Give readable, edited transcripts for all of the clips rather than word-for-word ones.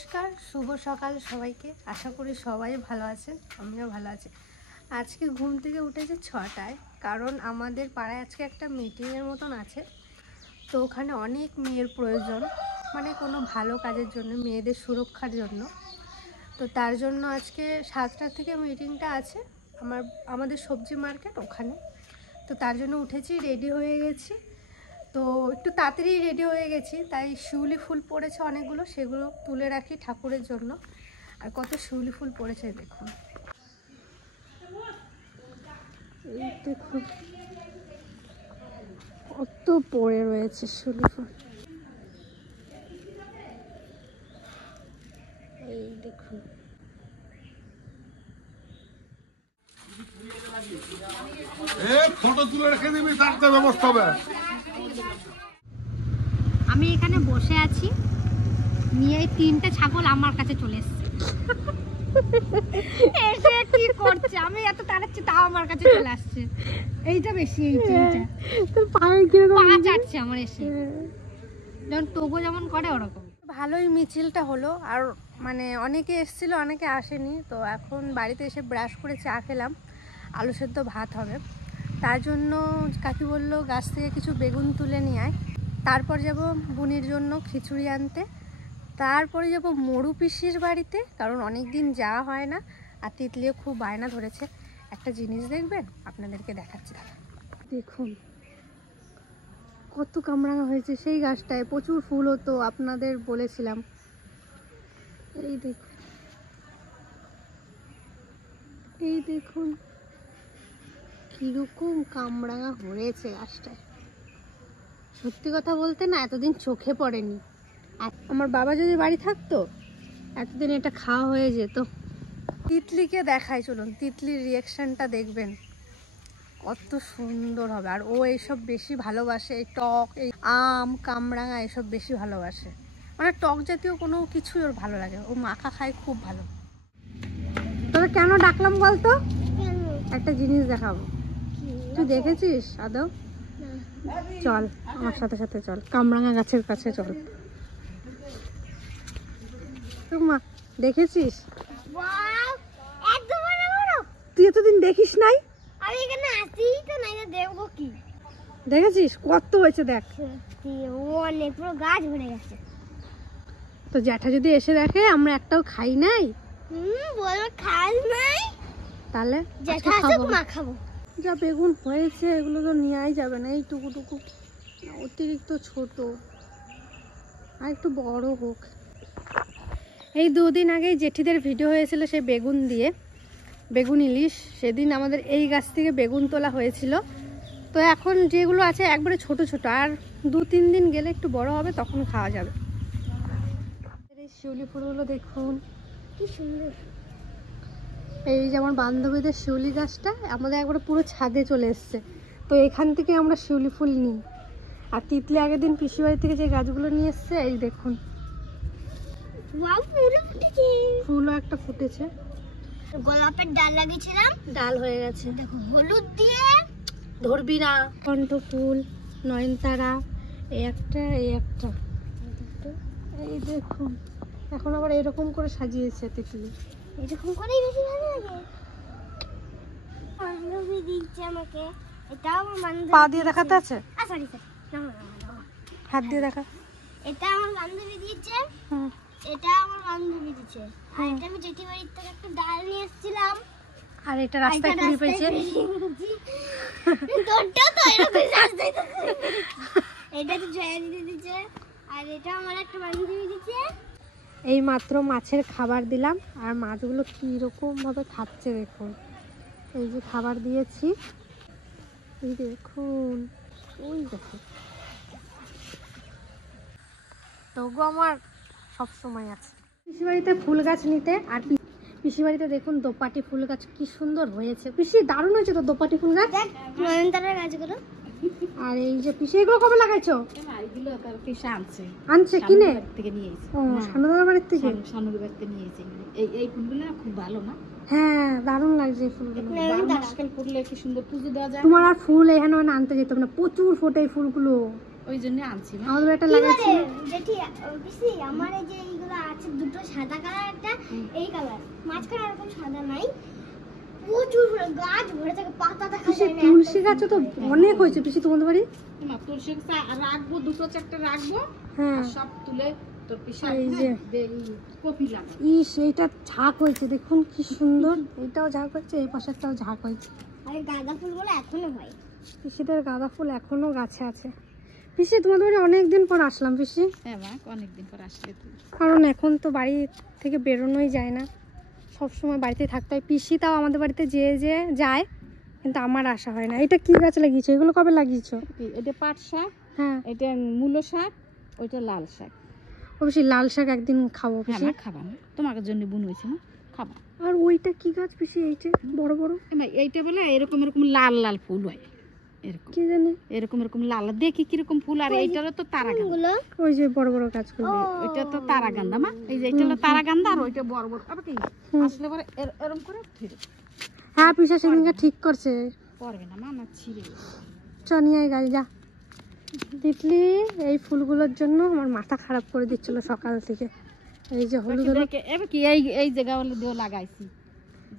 নমস্কার, শুভ সকাল সবাইকে। আশা করি সবাই ভালো আছেন, আমিও ভালো আছি। আজকে ঘুম থেকে উঠেছে 6টায়, কারণ আমাদের পাড়ায় আজকে একটা মিটিংয়ের মতন আছে। তো ওখানে অনেক মেয়ের প্রয়োজন, মানে কোনো ভালো কাজের জন্য, মেয়েদের সুরক্ষার জন্য। তো তার জন্য আজকে 7টা থেকে মিটিংটা আছে আমাদের সবজি মার্কেট ওখানে। তো তার জন্য উঠেছি, রেডি হয়ে গেছি। তো একটু তাড়াতাড়ি রেডি হয়ে গেছি, তাই শিউলি ফুল পড়েছে অনেকগুলো, সেগুলো তুলে রাখি ঠাকুরের জন্য। আর কত শিউলি ফুল পড়েছে দেখুন, দেখুন কত পড়ে রয়েছে শিউলি ফুল। এই দেখুন, ফটো তুলে রেখে দিবি, তার ব্যবস্থা হবে। আমি এখানে বসে আছি, নিয়ে 3টে ছাগল আমার কাছে চলে এসেছে। এসে কি করছে, আমি এত তাড়াচ্ছি তাও আমার কাছে চলে আসছে। এইটা বেশি, এইটা তোর পায়ে কিরকম পা চাটছে আমার এসে, যেমন টোগো যেমন করে ওরকম। ভালোই মিছিলটা হলো, আর মানে অনেকে এসেছিল, অনেকে আসেনি। তো এখন বাড়িতে এসে ব্রাশ করে চা খেলাম, আলু সেদ্ধ ভাত হবে। তার জন্য কাকি বললো গাছ থেকে কিছু বেগুন তুলে নিয়ে আয়, তারপর যাব বুনির জন্য খিচুড়ি আনতে, তারপরে যাব মরু পিসির বাড়িতে, কারণ অনেক দিন যাওয়া হয় না। আর তিতলিও খুব বায়না ধরেছে। একটা জিনিস দেখবেন, আপনাদেরকে দেখাচ্ছি। দেখুন কত কামরাঙা হয়েছে সেই গাছটায়, প্রচুর ফুল হতো, আপনাদের বলেছিলাম। এই দেখুন, এই দেখুন কিরকম কামরাঙা হয়েছে গাছটায়। সত্যি কথা বলতে না, এতদিন চোখে পড়েনি। আর আমার বাবা যদি বাড়ি থাকতো, এতদিন এটা খাওয়া হয়ে যেত। তিতলিকে দেখাই, চলুন তিতলির রিয়াকশনটা দেখবেন, কত সুন্দর হবে। আর ও এইসব বেশি ভালোবাসে, এই টক, এই আম, কামরাঙা এসব বেশি ভালোবাসে। মানে টক জাতীয় কোনো কিছুই ওর ভালো লাগে, ও মাখা খায় খুব ভালো। তবে কেন ডাকলাম বলতো, একটা জিনিস দেখাবো। তুই দেখেছিস আদৌ? চল আমার সাথে সাথে চল, কামরাঙা গাছের কাছে চল। মা দেখেছিস? তুই এতদিন দেখিস নাই? আমি এখানে আসি তো, নাই দেখবো কি? দেখেছিস কত হয়েছে দেখ, অনেক পুরো গাছ ভরে গেছে। তো জ্যাঠা যদি এসে দেখে আমরা একটাও খাই নাই, বলবো খাস নাই, তাহলে জ্যাঠা আসুক মা খাবো। যা বেগুন হয়েছে এগুলো তো নেওয়াই যাবে না, এইটুকু টুকু অতিরিক্ত ছোট, আর একটু বড় হোক। এই 2 দিন আগেই জেঠিদের ভিডিও হয়েছিল সেই বেগুন দিয়ে, বেগুন ইলিশ। সেদিন আমাদের এই গাছ থেকে বেগুন তোলা হয়েছিল। তো এখন যেগুলো আছে একবারে ছোট ছোট, আর 2-3 দিন গেলে একটু বড় হবে, তখন খাওয়া যাবে। এই শিউলি ফুলগুলো দেখুন কি সুন্দর। এই যেমন বান্ধবীদের শিউলি গাছটা আমাদের একবারে পুরো ছাদে চলে এসছে। তো এখান থেকে আমরা শিউলি ফুল নিই। আর তিতলি আগের দিন পিসি বাড়ি থেকে যে গাছগুলো নিয়ে এসছে, এই দেখুন ফুলও একটা ফুটেছে। গোলাপের ডাল লাগিয়েছিলাম, ডাল হয়ে গেছে দেখো হলুদ দিয়ে। ধরবি না, কণ্ঠ ফুল, নয়নতারা, এই একটা, এই একটা, এই দেখুন। এখন আবার এরকম করে সাজিয়েছে তিতলি, এরকম করেই বেশি ভালো লাগে। বান্ধবী দিচ্ছে আমাকে, এটাও আমার বান্ধবী। পা দিয়ে দেখাতে আছে, সরি সরি, না, হাত দিয়ে দেখা। এটা আমার বান্ধবী দিচ্ছে, এটা আমার বান্ধবী দিচ্ছে। আর এটা আমি জেঠি বাড়ির থেকে একটা ডাল নিয়ে এসেছিলাম। আর এটা রাস্তায় কুড়ি পেয়েছে। তোরটা তো এরকম রাস্তায় তো। এটা তো জয়া দিদি দিচ্ছে, আর এটা আমার একটা বান্ধবী দিচ্ছে। এই মাত্র মাছের খাবার দিলাম, আর মাছগুলো কীরকম ভাবে খাচ্ছে দেখুন। এই যে খাবার দিয়েছি, এই দেখুন, ওই দেখুন। তবু আমার সব সময় আছে পিসি বাড়িতে ফুল গাছ নিতে। আর পিসি বাড়িতে দেখুন দোপাটি ফুল গাছ কি সুন্দর হয়েছে। পিসি দারুণ হয়েছে তো দোপাটি ফুল গাছ। দেখ নয়নতারার গাছগুলো। আর এই যে পিসি এগুলো কবে লাগাইছো? এগুলো পিসা আনছে কিনে থেকে নিয়েছি। ও সানুদার বাড়ির থেকে? সানুর বাড়িতে নিয়েছি। এই ফুলগুলো খুব ভালো না? হ্যাঁ দারুণ লাগছে ফুলগুলো। আজকাল ফুললে কি সুন্দর পুজো দেওয়া যায়। তোমার আর ফুল এখানে আনতে যেতে হবে না, প্রচুর ফোটে এই ফুলগুলো। ওই জন্য আনছি মা। আমাদের একটা লাগাচ্ছি না? জেঠি পিসি আমার এই যে এইগুলো আছে দুটো সাদা কালার একটা এই কালার মাঝখানে এরকম সাদা নাই প্রচুর গাছ ভরে থাকে পাতা দেখা পিসি যায় না তুলসী গাছও তো অনেক হয়েছে পিসি তোমাদের বাড়ি। মা তুলসী গাছ রাখবো, দুটো চারটে রাখবো, হ্যাঁ আর সব তুলে তোর পিসার এই যে। কপি লাগাবো। এইটা ঝাঁক হয়েছে দেখুন কি সুন্দর, এটাও ঝাঁক হয়েছে, এই পাশেরটাও ঝাঁক হয়েছে। আর গাঁদা ফুলগুলো এখনো হয়। পিসিদের গাঁদা ফুল এখনো গাছে আছে। পিসি তোমাদের বাড়ি অনেকদিন পর আসলাম পিসি, হ্যাঁ মা, অনেকদিন পর আসলে তুই। কারণ এখন তো বাড়ি থেকে বেরোনোই যায় না, সব সময় বাড়িতে থাকতে হয়। পিসি তাও আমাদের বাড়িতে যে যায়, কিন্তু আমার আসা হয় না। এটা কি গাছ লাগিয়েছো? এগুলো কবে লাগিয়েছো? এটা পাট শাক, হ্যাঁ এটা মূলো শাক, ওইটা লাল শাক। অবশ্যই লাল শাক একদিন খাবো হ্যাঁ পিসি। মা, খাবা মা, তোমার জন্য বুন হয়েছে মা, খাবা। আর ওইটা কি গাছ পিসি? এইটা বড় বড় মা এইটা বলে এরকম এরকম লাল লাল ফুল হয়, এরকম কি জানে, এরকম এরকম লাল দেখি কিরকম ফুল। আর এইটারও তো তারাগান্ধা, ওই যে বড় বড় গাছগুলো। ওইটা তো তারাগান্ধা মা, এই যে এইটা হলো তারাগান্ধা, আর ওইটা বড় বড়। আবার কি আসলে পরে এরকম করে ফিরে হ্যাঁ পিসা সেদিনকে ঠিক করছে, পড়বে না মা, না ছিঁড়ে চ নিয়ে আয় গাড়ি যা। তিতলি এই ফুলগুলোর জন্য আমার মাথা খারাপ করে দিচ্ছিল সকাল থেকে। এই যে হলুদ হলুদ, এবার কি এই এই জায়গা বলে দিয়েও লাগাইছি,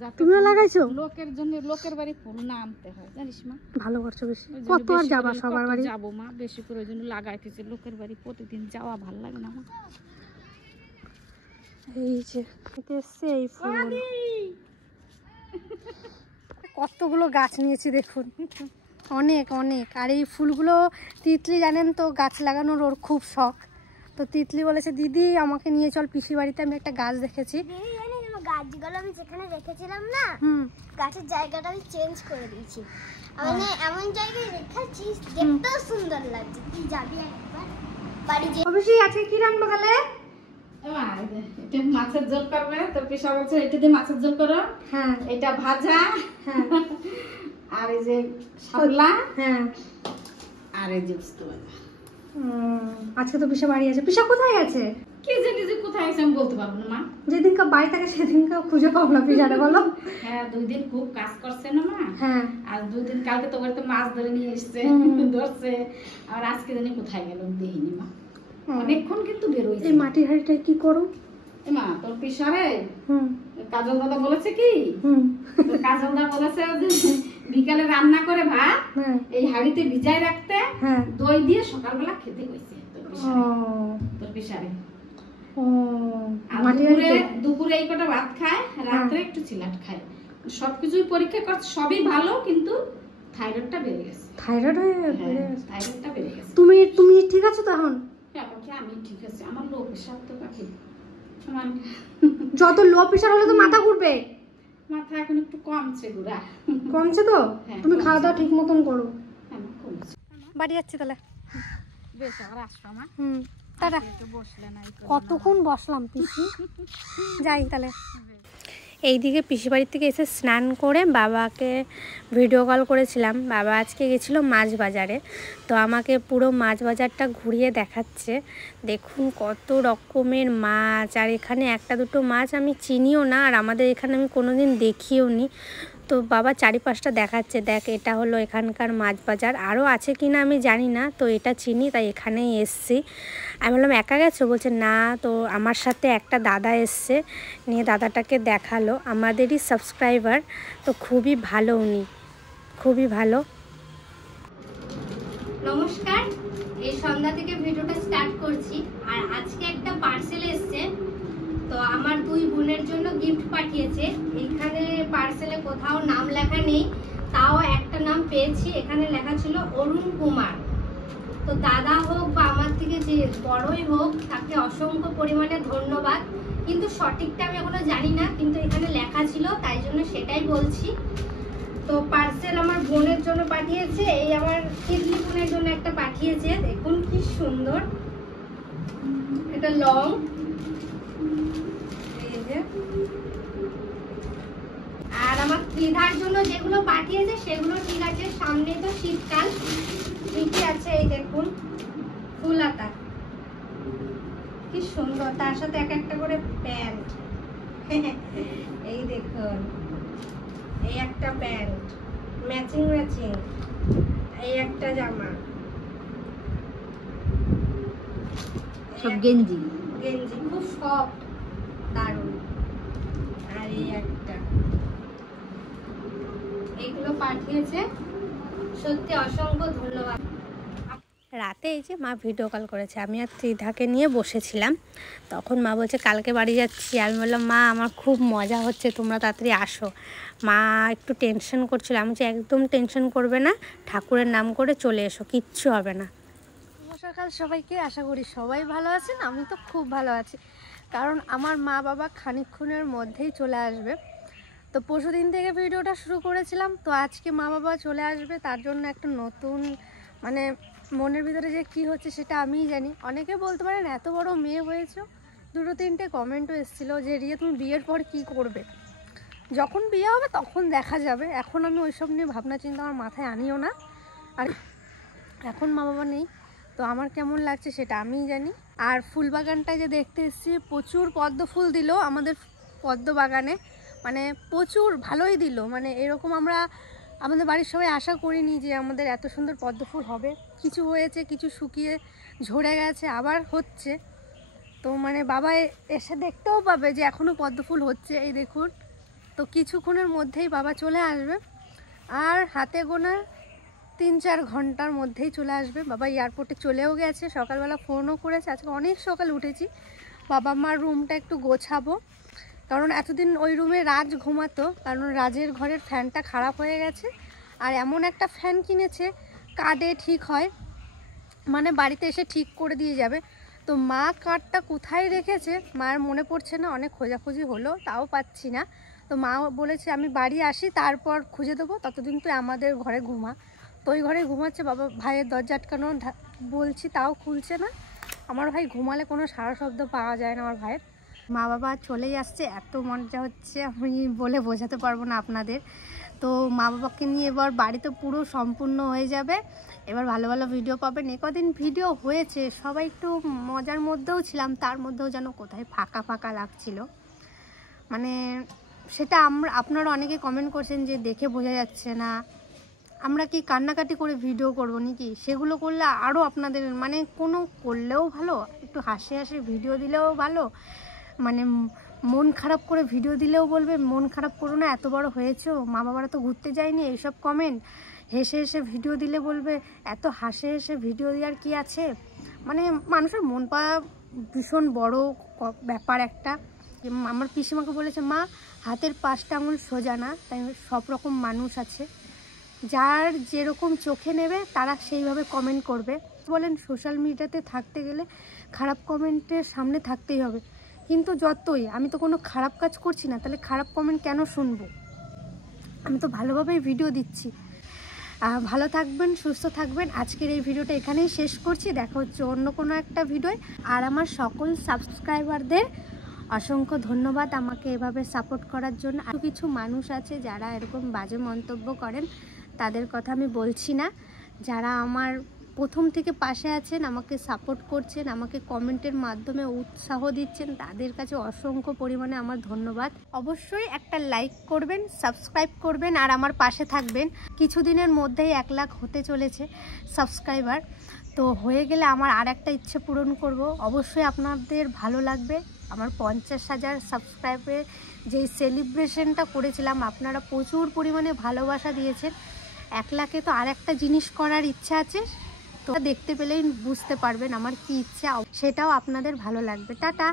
যাতে তুমিও লাগাইছো? লোকের জন্য, লোকের বাড়ি ফুল না আনতে হয় জানিস মা। ভালো করছো বেশি, ওই জন্য কত আর বেশি যাবা করে সবার কত বাড়ি। যাবো মা, বেশি করে ওই জন্য লাগাইতেছি। লোকের বাড়ি প্রতিদিন যাওয়া ভালো লাগে না মা। এই যে এটা এসছে এই ফুল, কতগুলো গাছ নিয়েছি দেখুন, অনেক অনেক। আর এই ফুলগুলো তিতলি জানেন তো গাছ লাগানোর ওর খুব শখ। তো তিতলি বলেছে দিদি আমাকে নিয়ে চল পিসির বাড়িতে, আমি একটা গাছ দেখেছি। দিদি জানিস আমার গাছগুলো আমি যেখানে রেখেছিলাম না গাছের জায়গাটা আমি চেঞ্জ করে দিয়েছি। মানে এমন জায়গায় রেখেছি দেখতেও সুন্দর লাগছে। তুই যাবি একবার বাড়ি যে অবশ্যই। আজকে কি রান্না তাহলে? এটা মাছের ঝোল করবে, তোর পিসা বলছে এটা দিয়ে মাছের ঝোল করো। হ্যাঁ এটা ভাজা, হ্যাঁ আর এই যে শাপলা, হ্যাঁ। আর এই যে উস্তো ভাজা। আজকে তো পিসা বাড়ি আছে। পিসা কোথায় আছে? কে জানি যে কোথায় আছে আমি বলতে পারবো না মা। যেদিনকে বাড়ি থাকে সেদিনকে খুঁজে পাবো না পিসাটা, বলো। হ্যাঁ 2 দিন খুব কাজ করছে না মা। হ্যাঁ আর 2 দিন কালকে তো বাড়িতে মাছ ধরে নিয়ে এসছে, ধরছে। আর আজকে জানি কোথায় গেল দেখিনি মা। অনেকক্ষণ কিন্তু বেরোইছে। এই মাটির হাঁড়িটা কি করো? মা তোর পিসারে হুম কাজল দাদা বলেছে কি, হুম তোর কাজল দাদা বলেছে যে বিকালে রান্না করে ভাত হ্যাঁ এই হাঁড়িতে ভিজাই রাখতে, হ্যাঁ। দই দিয়ে সকালবেলা খেতে কইছে তোর পিসারে। ও তোর পিসারে ও আর মাটির দুপুরে হাঁড়িতে। দুপুরে এই কটা ভাত খায়, রাত্রে একটু চিলাট খায়। সবকিছুই পরীক্ষা করছে, সবই ভালো, কিন্তু থাইরয়েডটা বেড়ে গেছে। থাইরয়েড হয়ে হ্যাঁ, বেড়ে গেছে। থাইরয়েডটা বেড়ে গেছে। তুমি তুমি ঠিক আছো তো এখন? হ্যাঁ বাকি আমি ঠিক আছে, আমার লো প্রেশার তো বাকি সমান। যত লো প্রেশার হলে তো মাথা ঘুরবে। মাথা এখন একটু কমছে গুড়া। কমছে তো? হ্যাঁ, তুমি কমছে। খাওয়া দাওয়া ঠিক মতন করো। হ্যাঁ কমছে। বাড়ি যাচ্ছি তাহলে। বেশ আবার আসবো মা। টাটা। একটু বসলে না এই করে। কতক্ষণ বসলাম পিসি, যাই তাহলে। এইদিকে পিসি বাড়ির থেকে এসে স্নান করে বাবাকে ভিডিও কল করেছিলাম। বাবা আজকে গেছিলো মাছ বাজারে, তো আমাকে পুরো মাছ বাজারটা ঘুরিয়ে দেখাচ্ছে। দেখুন কত রকমের মাছ, আর এখানে একটা দুটো মাছ আমি চিনিও না, আর আমাদের এখানে আমি কোনোদিন দেখিও নি। তো বাবা চারিপাশটা দেখাচ্ছে, দেখ এটা হলো এখানকার মাছ বাজার, আরও আছে কি না আমি জানি না, তো এটা চিনি তাই এখানেই এসছি। আমি বললাম একা গেছো? বলছে না, তো আমার সাথে একটা দাদা এসছে, নিয়ে দাদাটাকে দেখালো, আমাদেরই সাবস্ক্রাইবার, তো খুবই ভালো উনি, খুবই ভালো। নমস্কার, এই সন্ধ্যা থেকে ভিডিওটা স্টার্ট করছি। আর আজকে একটা পার্সেল এসছে, তো আমার 2 বোনের জন্য গিফট পাঠিয়েছে। এখানে পার্সেলে কোথাও নাম লেখা নেই, তাও একটা নাম পেয়েছি, এখানে লেখা ছিল অরুণ কুমার। তো দাদা হোক বা আমার থেকে যে বড়ই হোক, তাকে অসংখ্য পরিমাণে ধন্যবাদ। কিন্তু সঠিকটা আমি এখনো জানি না, কিন্তু এখানে লেখা ছিল তাই জন্য সেটাই বলছি। তো পার্সেল আমার বোনের জন্য পাঠিয়েছে, এই আমার তিতলি বোনের জন্য একটা পাঠিয়েছে, দেখুন কি সুন্দর, এটা লং। আর আমার ত্রিধার জন্য যেগুলো পাঠিয়েছে সেগুলো ঠিক আছে, সামনে তো শীতকাল, ঠিকই আছে। এই দেখুন ফুলাতা কি সুন্দর, তার সাথে এক একটা করে প্যান্ট। এই দেখুন, এই একটা প্যান্ট ম্যাচিং ম্যাচিং, এই একটা জামা, সব গেঞ্জি গেঞ্জি খুব সফট, দারুণ। আর এই একটা, এইগুলো পাঠিয়েছে, সত্যি অসংখ্য ধন্যবাদ। রাতে এই যে মা ভিডিও কল করেছে, আমি আর ত্রিধাকে নিয়ে বসেছিলাম, তখন মা বলছে কালকে বাড়ি যাচ্ছি। আমি বললাম মা আমার খুব মজা হচ্ছে, তোমরা তাড়াতাড়ি আসো। মা একটু টেনশন করছিল, আমি বলছি একদম টেনশন করবে না, ঠাকুরের নাম করে চলে এসো, কিচ্ছু হবে না। শুভ সকাল সবাইকে, আশা করি সবাই ভালো আছেন। আমি তো খুব ভালো আছি, কারণ আমার মা বাবা খানিকক্ষণের মধ্যেই চলে আসবে। তো পরশুদিন থেকে ভিডিওটা শুরু করেছিলাম, তো আজকে মা বাবা চলে আসবে, তার জন্য একটা নতুন মানে মনের ভিতরে যে কি হচ্ছে সেটা আমিই জানি। অনেকে বলতে পারেন এত বড় মেয়ে হয়েছো, 2-3টে কমেন্টও এসেছিলো যে রিয়া তুমি বিয়ের পর কি করবে, যখন বিয়ে হবে তখন দেখা যাবে, এখন আমি ওইসব নিয়ে ভাবনা চিন্তা আমার মাথায় আনিও না। আর এখন মা বাবা নেই, তো আমার কেমন লাগছে সেটা আমিই জানি। আর ফুল বাগানটায় যে দেখতে এসেছি, প্রচুর পদ্ম ফুল দিল আমাদের পদ্ম বাগানে, মানে প্রচুর ভালোই দিল। মানে এরকম আমরা আমাদের বাড়ির সবাই আশা করিনি যে আমাদের এত সুন্দর পদ্ম ফুল হবে। কিছু হয়েছে, কিছু শুকিয়ে ঝরে গেছে, আবার হচ্ছে। তো মানে বাবা এসে দেখতেও পাবে যে এখনও পদ্ম ফুল হচ্ছে, এই দেখুন। তো কিছুক্ষণের মধ্যেই বাবা চলে আসবে, আর হাতে গোনা 3-4 ঘন্টার মধ্যেই চলে আসবে। বাবা এয়ারপোর্টে চলেও গেছে, সকালবেলা ফোনও করেছে। আজকে অনেক সকাল উঠেছি, বাবা মার রুমটা একটু গোছাবো, কারণ এতদিন ওই রুমে রাজ ঘুমাতো, কারণ রাজের ঘরের ফ্যানটা খারাপ হয়ে গেছে। আর এমন একটা ফ্যান কিনেছে কার্ডে ঠিক হয়, মানে বাড়িতে এসে ঠিক করে দিয়ে যাবে। তো মা কার্ডটা কোথায় রেখেছে মায়ের মনে পড়ছে না, অনেক খোঁজাখুঁজি হলো, তাও পাচ্ছি না। তো মা বলেছে আমি বাড়ি আসি তারপর খুঁজে দেবো, ততদিন তুই আমাদের ঘরে ঘুমা। তো ওই ঘরে ঘুমাচ্ছে। বাবা ভাইয়ের দরজা আটকানো বলছি, তাও খুলছে না। আমার ভাই ঘুমালে কোনো সারা শব্দ পাওয়া যায় না আমার ভাইয়ের। মা বাবা চলেই আসছে, এত মজা হচ্ছে আমি বলে বোঝাতে পারবো না আপনাদের। তো মা বাবাকে নিয়ে এবার বাড়িতে পুরো সম্পূর্ণ হয়ে যাবে, এবার ভালো ভালো ভিডিও পাবেন। কদিন ভিডিও হয়েছে, সবাই একটু মজার মধ্যেও ছিলাম, তার মধ্যেও যেন কোথায় ফাঁকা ফাঁকা লাগছিল। মানে সেটা আপনারা অনেকে কমেন্ট করছেন যে দেখে বোঝা যাচ্ছে না, আমরা কি কান্নাকাটি করে ভিডিও করবো নাকি? সেগুলো করলে আরও আপনাদের মানে কোনো করলেও ভালো, একটু হাসি হাসি ভিডিও দিলেও ভালো, মানে মন খারাপ করে ভিডিও দিলেও বলবে মন খারাপ করো না, এত বড় হয়েছো, মা বাবারা তো ঘুরতে যায়নি, এইসব কমেন্ট। হেসে হেসে ভিডিও দিলে বলবে এত হাসে হেসে ভিডিও দেওয়ার কি আছে। মানে মানুষের মন পাওয়া ভীষণ বড় ব্যাপার একটা। আমার পিসিমাকে বলেছে মা হাতের 5টা আঙুল সোজা না, তাই সব রকম মানুষ আছে, যার যেরকম চোখে নেবে তারা সেইভাবে কমেন্ট করবে। বলেন সোশ্যাল মিডিয়াতে থাকতে গেলে খারাপ কমেন্টের সামনে থাকতেই হবে, কিন্তু যতই আমি তো কোনো খারাপ কাজ করছি না, তাহলে খারাপ কমেন্ট কেন শুনবো? আমি তো ভালোভাবেই ভিডিও দিচ্ছি। ভালো থাকবেন, সুস্থ থাকবেন। আজকের এই ভিডিওটা এখানেই শেষ করছি, দেখা হচ্ছে অন্য কোনো একটা ভিডিওয়। আর আমার সকল সাবস্ক্রাইবারদের অসংখ্য ধন্যবাদ আমাকে এভাবে সাপোর্ট করার জন্য। আরও কিছু মানুষ আছে যারা এরকম বাজে মন্তব্য করেন, তাদের কথা আমি বলছি না। যারা আমার প্রথম থেকে পাশে আছেন, আমাকে সাপোর্ট করছেন, আমাকে কমেন্টের মাধ্যমে উৎসাহ দিচ্ছেন, তাদের কাছে অসংখ্য পরিমাণে আমার ধন্যবাদ। অবশ্যই একটা লাইক করবেন, সাবস্ক্রাইব করবেন, আর আমার পাশে থাকবেন। কিছুদিনের মধ্যেই 1 লাখ হতে চলেছে সাবস্ক্রাইবার। তো হয়ে গেলে আমার আর একটা ইচ্ছে পূরণ করব। অবশ্যই আপনাদের ভালো লাগবে। আমার 50,000 সাবস্ক্রাইবের যেই সেলিব্রেশনটা করেছিলাম, আপনারা প্রচুর পরিমাণে ভালোবাসা দিয়েছেন। 1 লাখে তো আর একটা জিনিস করার ইচ্ছা আছে, তো দেখতে পেলেই বুঝতে পারবেন আমার কি ইচ্ছা, সেটাও আপনাদের ভালো লাগবে। টাটা।